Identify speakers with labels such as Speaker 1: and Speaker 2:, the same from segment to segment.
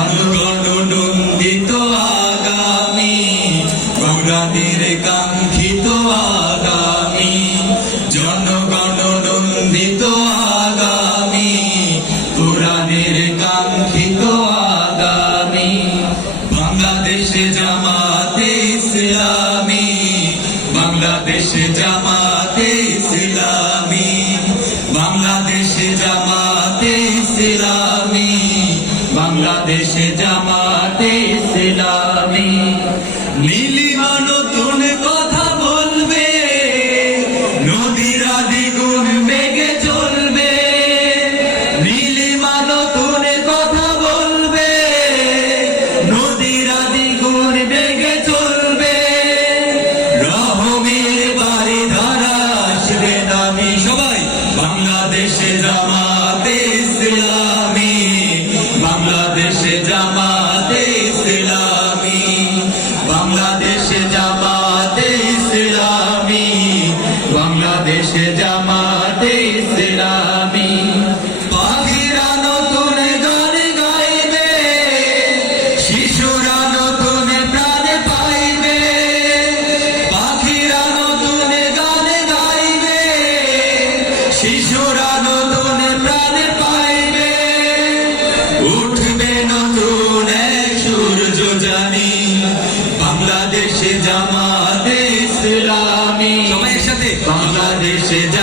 Speaker 1: জনগণ নন্দিত আগামী আগামী বাংলাদেশে জামাতে ইসলামী বাংলাদেশে জামাতে ইসলামী। বাংলাদেশে জামাতে বাংলাদেশে জামাতে ইসলামী বাংলাদেশে জামাতে ইসলামী। শিশুরা নতুন বাংলাদেশে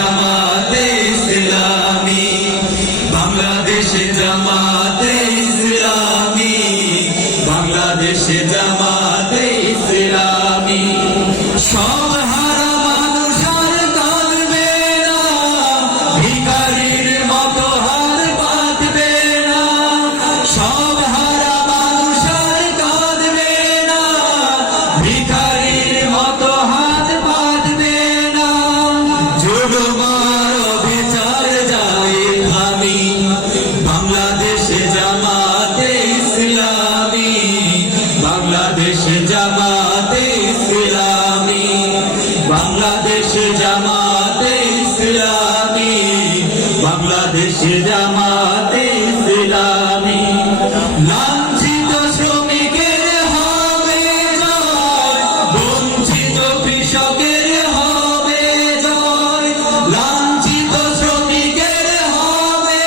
Speaker 1: লাঞ্ছিত শ্রমিকের হবে জয়, বঞ্চিত কৃষকের হবে জয়, লাঞ্ছিত শ্রমিকের হবে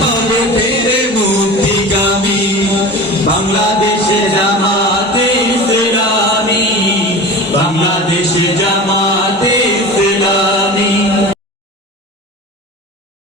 Speaker 1: পাবে ফেরে মুক্তিগামী, বাংলাদেশ বাংলাদেশে জামা